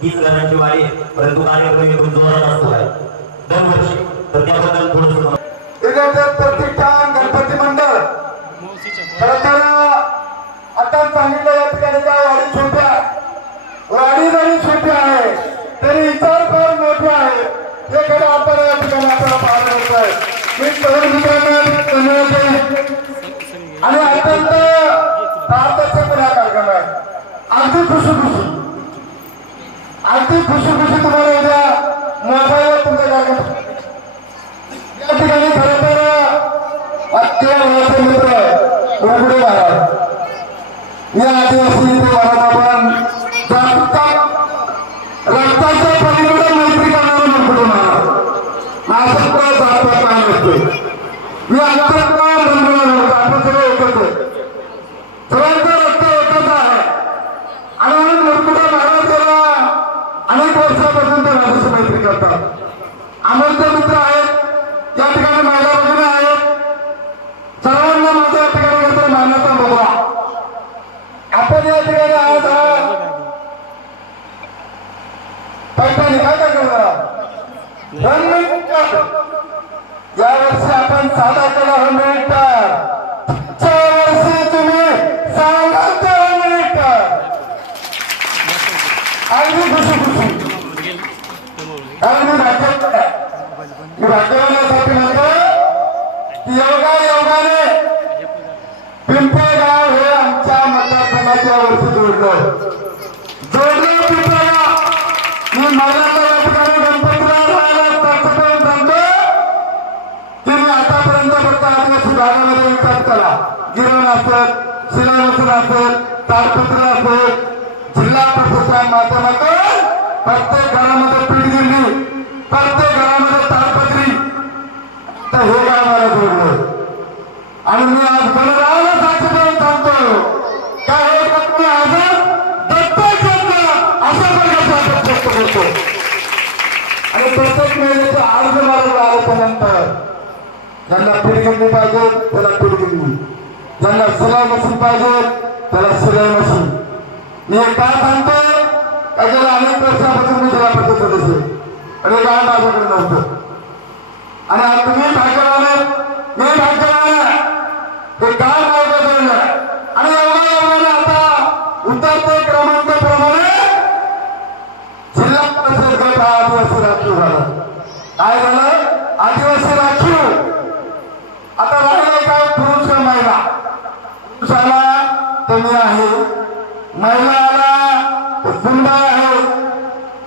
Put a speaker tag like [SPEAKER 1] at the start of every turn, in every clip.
[SPEAKER 1] तीस गाण्याची घराची वाडी परंतु कार्यक्रम एकदम जोरात असतो आहे. दरवर्षी तर त्याबद्दल थोडस
[SPEAKER 2] प्रतिष्ठान गणपती मंडळ. खरं तर आता सांगितलं या ठिकाणी काय वाडी छोट्या वाडी जरी छोटी आहे तरी इतर फार मोठी आहे. हे खरं आपण या ठिकाणी आपल्याला पाहायला मिळत आहे मी सहज मित्रांना धन्यवाद देईन. आणि अत्यंत पारदर्शक हा कार्यक्रम आहे अगदी खुशी खुशी अगदी खुशी खुशी तुम्हाला उद्या मोबाईलवर तुमचा कार्यक्रम या ठिकाणी खरं तर किंवा माझे मित्र उघडे महाराज या आदिवासी इथे महाराज आपण जागतिक रक्ताच्या पलीकडे मैत्री करणारे मुकुटे महाराज माझं जात काय नसते मी आता बंधुला आपण सगळे एकच आहे सर्वांचं रक्त एकच आहे आणि म्हणून मुकुटे महाराज गेला अनेक वर्षापासून ते माझ्याशी मैत्री करतात अमोलचे मित्र आहेत या ठिकाणी महिला भगिनी आहेत सर्वांना माझ्या या ठिकाणी करतो मान्यता बघा आपण या ठिकाणी आज हा पैठणी काय काय करणार या वर्षी आपण साधा केला हंड्रेड मिनिट वर्षी तुम्ही अगदी खुशी खुशी. अगदी करा गिरण असत शिलामसूर असत ताडपत्र असत जिल्हा प्रशासना माध्यमातून प्रत्येक घरामध्ये पीठ दिली. प्रत्येक घरामध्ये ताडपत्री तर हे गाव मला जोडलं? आणि मी आज गणरायाला साक्ष देऊन सांगतो का हे पत्नी आज दत्ताच्या अशा प्रकारचा आपण व्यक्त करतो आणि प्रत्येक महिन्याचं अर्ज मारायला आल्याच्यानंतर त्यांना घेतली पाहिजे त्याला पीठ त्यांना ज्यांना सिलाई मशीन पाहिजे त्याला सिलाई मशीन मी एक काय सांगतो का गेल्या अनेक वर्षापासून मी जिल्हा परिषद सदस्य आहे. आणि काय माझ्याकडे नव्हतं आणि आता मी भाग्यवान मी भाग्यवान हे काम मार्ग आहे आणि एवढा एवढा आता उतरते क्रमांकाप्रमाणे जिल्हा परिषद गट हा आदिवासी राखीव झाला काय झालं आदिवासी राखीव आता राहिले काय पुरुष का महिला पुरुषाला कमी आहे महिलाला सुंदर आहे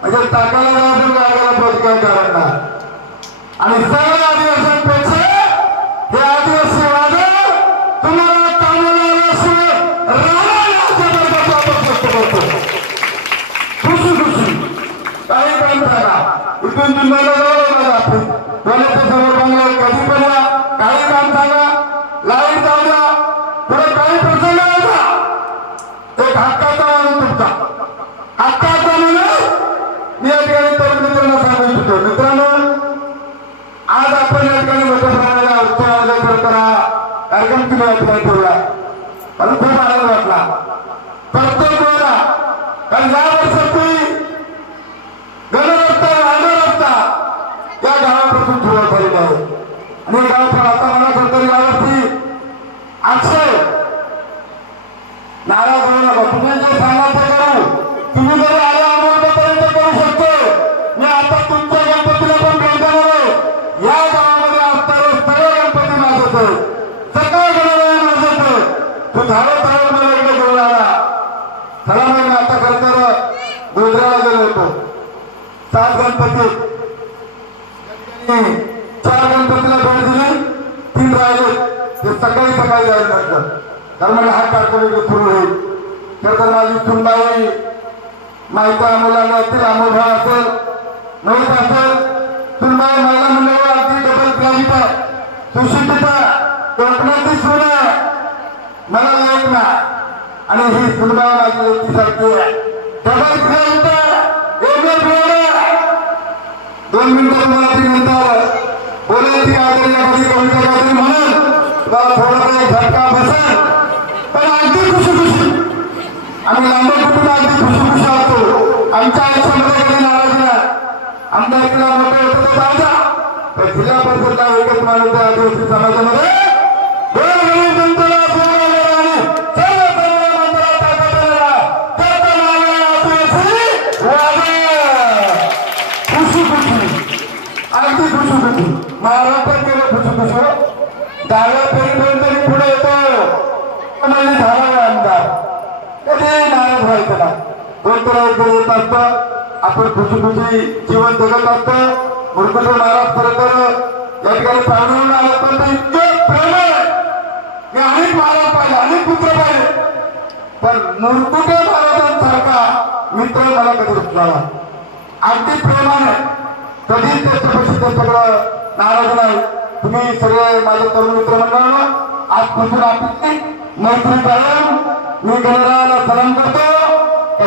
[SPEAKER 2] म्हणजे टाकायला जायचं लागायला पाहिजे काय कारण नाही आणि सर्व आदिवासींपेक्षा हे आदिवासी वादळ तुम्हाला कामाला आल्याशिवाय राहणार नाही अशा प्रकारचं आपण स्पष्ट करतो खुशी खुशी काही काम करा इथून जिल्ह्याला जावं लागलं आपण डोळ्याच्या समोर बंगला कधी पण या काही काम सांगा लाइट जाऊ द्या पुढे काही प्रसंग आला एक हक्काचा माणूस तुमचा हक्काचा माणूस मी या ठिकाणी तरुण मित्रांना सांगू इच्छितो मित्रांनो आज आपण या ठिकाणी मोठ्या प्रमाणात उत्सव आयोजन करताना कार्यक्रम तुम्ही या ठिकाणी ठेवला मला खूप आनंद वाटला. प्रत्येक वेळेला कारण या वर्षाची गणरस्ता राहणार रस्ता या गावापासून सुरुवात झालेली आहे. आणि हे गाव पण आता मला सरकारी गावाची अक्षय नाराज होऊ नका. तुम्ही जे सांगाल ते करू. तुम्ही जरी चार गणपती. चार गणपतीला भेट दिली. तीन राहिले. ते सकाळी सकाळी जायला लागलं. कारण मला हा कार्यक्रम इकडे सुरू होईल तर माझी सुनबाई माहिती मुलांना असतील अमोल भाऊ असेल नवीन असेल सुनबाई महिला मंडळ अगदी डबल ग्रामीण सुशिक्षिता सुशिक्षित कोकणाची सून मला येत ना आणि ही सुनबाई माझी व्यक्तीसारखी. डबल ग्रामीण दोन मिनिटं तुम्हाला ती म्हणतात. बोला ती आदरणीय माझी कविता काहीतरी म्हणून. थोडासा एक झटका बसल. तर अगदी खुशी खुशी. आम्ही लांबा कुठून अगदी खुशी खुशी असतो आमच्या आयुष्यामध्ये कधी नाराज नाही. आमदार तिला मोठे होतं तर जाऊ द्या. तर तुझ्या आदिवासी समाजामध्ये. खुशी महाराष्ट्रात गेलं खुशी खुशी डाव्या फेरीपर्यंत मी पुढे येतो. म्हणजे झाला आमदार कधी नाराज व्हायचं ना कोणतरी एकदा येत असतं. आपण खुशी खुशी जीवन जगत असतं. मुरकुटे महाराज खरं तर या ठिकाणी पाहुणे आलं पण ते इतकं प्रेम आहे. की अनेक महाराज पाहिजे अनेक पुत्र पाहिजे पण मुरकुटे महाराजांसारखा मित्र मला कधी भेटला अगदी प्रेमाने. कधी त्याच्यापाशी ते सगळं नाराज नाही तुम्ही सगळे माझे तरुण मित्र मंडळांना आजपासून आपली मैत्री कायम. मी गणरायाला सलाम करतो.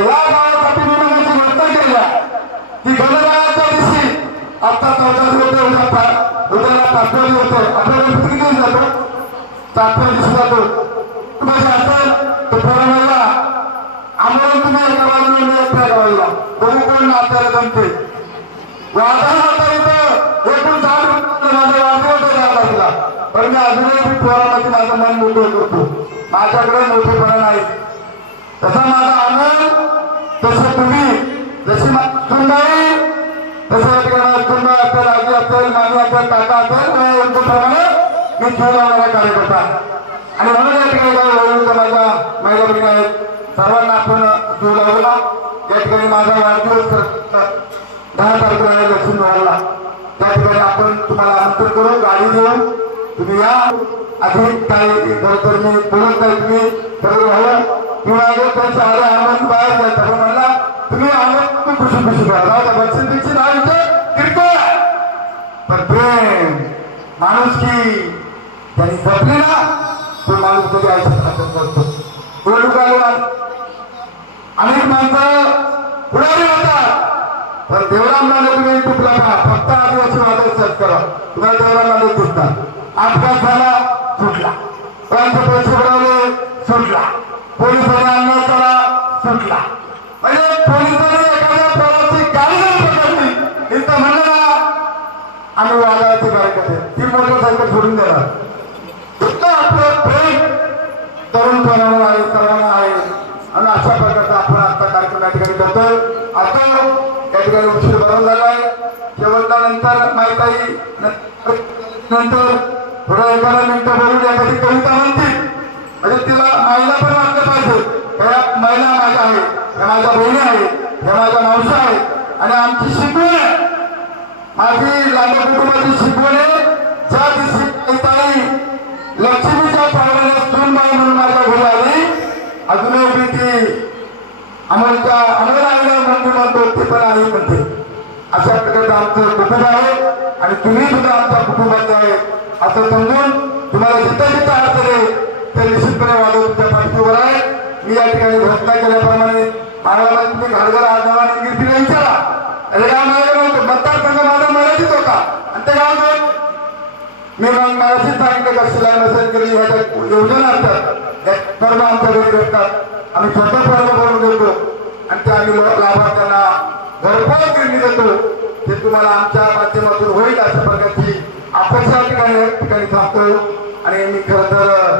[SPEAKER 2] या गावासाठी मी माझी वर्तन केल्या की गणरायाच्या दिवशी आता चौदा दिवस उद्या पा- उद्याला पाचव्या दिवस आपल्याला किती दिवस जातो? सातव्या दिवशी जातो. तुम्हाला असेल तर पोरांना आम्हाला तुम्ही एका बाजूला मी एका गावाला दोन्ही कोण आपल्याला जमते. एकूण पण मी अजूनही पोरामध्ये माझं मन करतो माझ्याकडे मोठेपणा नाही तसा माझा आनंद तसं तुम्ही जशी नाही तसं या ठिकाणी असेल आजी असेल मामी असेल काका असेल यांच्याप्रमाणे मी जीव लावणारा कार्यकर्ता आणि म्हणून या ठिकाणी माझ्या महिला बहिणी आहेत सर्वांना आपण जीव लावला या ठिकाणी माझा वाढदिवस दहा तारखेला लक्ष्मी मिळाला त्या ठिकाणी आपण तुम्हाला अंतर करू गाडी देऊ तुम्ही या. अधिक काही खरं तर मी बोलत नाही तुम्ही खरं व्हावं किंवा अगं त्यांचे आनंद बाहेर पण म्हणला तुम्ही आनंद तुम्ही खुशी खुशी करा बच्चन नाव किरकोळ पण प्रेम माणूस की त्यांनी ना तो माणूस कधी आयुष्यात करतो निवडणूक अनेक माणसं पुढारी होतात. पण देवराम नाले तुम्ही टिकला का फक्त आदिवासी वादळ सर्च करा. तुम्हाला देवराम नाले दिसतात अपघात झाला सुटला. त्यांचे पैसे बुडवले सुटला. पोलिसांना अन्याय करा सुटला. म्हणजे पोलिसांनी एखाद्या प्रवासी गाडी पकडली. इथं म्हणलं ना आम्ही वादळाची कार्यकर्ते ती मोटरसायकल सोडून देणार. इतकं आपलं प्रेम तरुणपणावर आहे सर्वांना आहे. आणि अशा प्रकारचा आपण आता कार्यक्रम या ठिकाणी करतोय. आता या ठिकाणी उशीर भरून झालाय शेवटल्यानंतर माहिती नंतर थोडं एखादा मिनटं भरून एखादी कविता म्हणतील. म्हणजे तिला महिला पण वाटलं पाहिजे. या महिला माझ्या आहे. या माझ्या बहिणी आहे. या माझ्या मावशी आहे. आणि आमची शिकवण आहे. माझी लांब कुटुंबाची शिकवण आहे ज्या दिवशी ताई लक्ष्मीच्या पावलाला सूनबाई म्हणून माझ्या घरी आली अजूनही मी ती अमोलच्या अमोल आईला म्हणून ते पण आई म्हणते. अशा प्रकारचं आमचं कुटुंब आहे आणि तुम्ही सुद्धा आमच्या कुटुंबाचं आहे. असं समजून तुम्हाला जिथं जिथं अडचण आहे ते निश्चितपणे वाजव तुमच्या पाठीवर आहे. मी या ठिकाणी घोषणा केल्याप्रमाणे महाराजांना तुम्ही घरघर आजवानी कीर्तीला विचारा. अरे राम माझ्याकडे होतं मतदारसंघ माझा मराठीत होता. आणि ते गाव दोन मी मग मराठीत सांगितलं का शिलाई मशीन केली ह्याच्या योजना असतात. कर्म आमच्याकडे करतात. आम्ही स्वतः प्रयत्न करून देतो. आणि त्या आम्ही लाभार्थ्यांना घरपोच गिरणी देतो. ते तुम्हाला आमच्या माध्यमातून होईल अशा प्रकारची अपेक्षा ठिकाणी ठिकाणी थांबतो. आणि मी खरं तर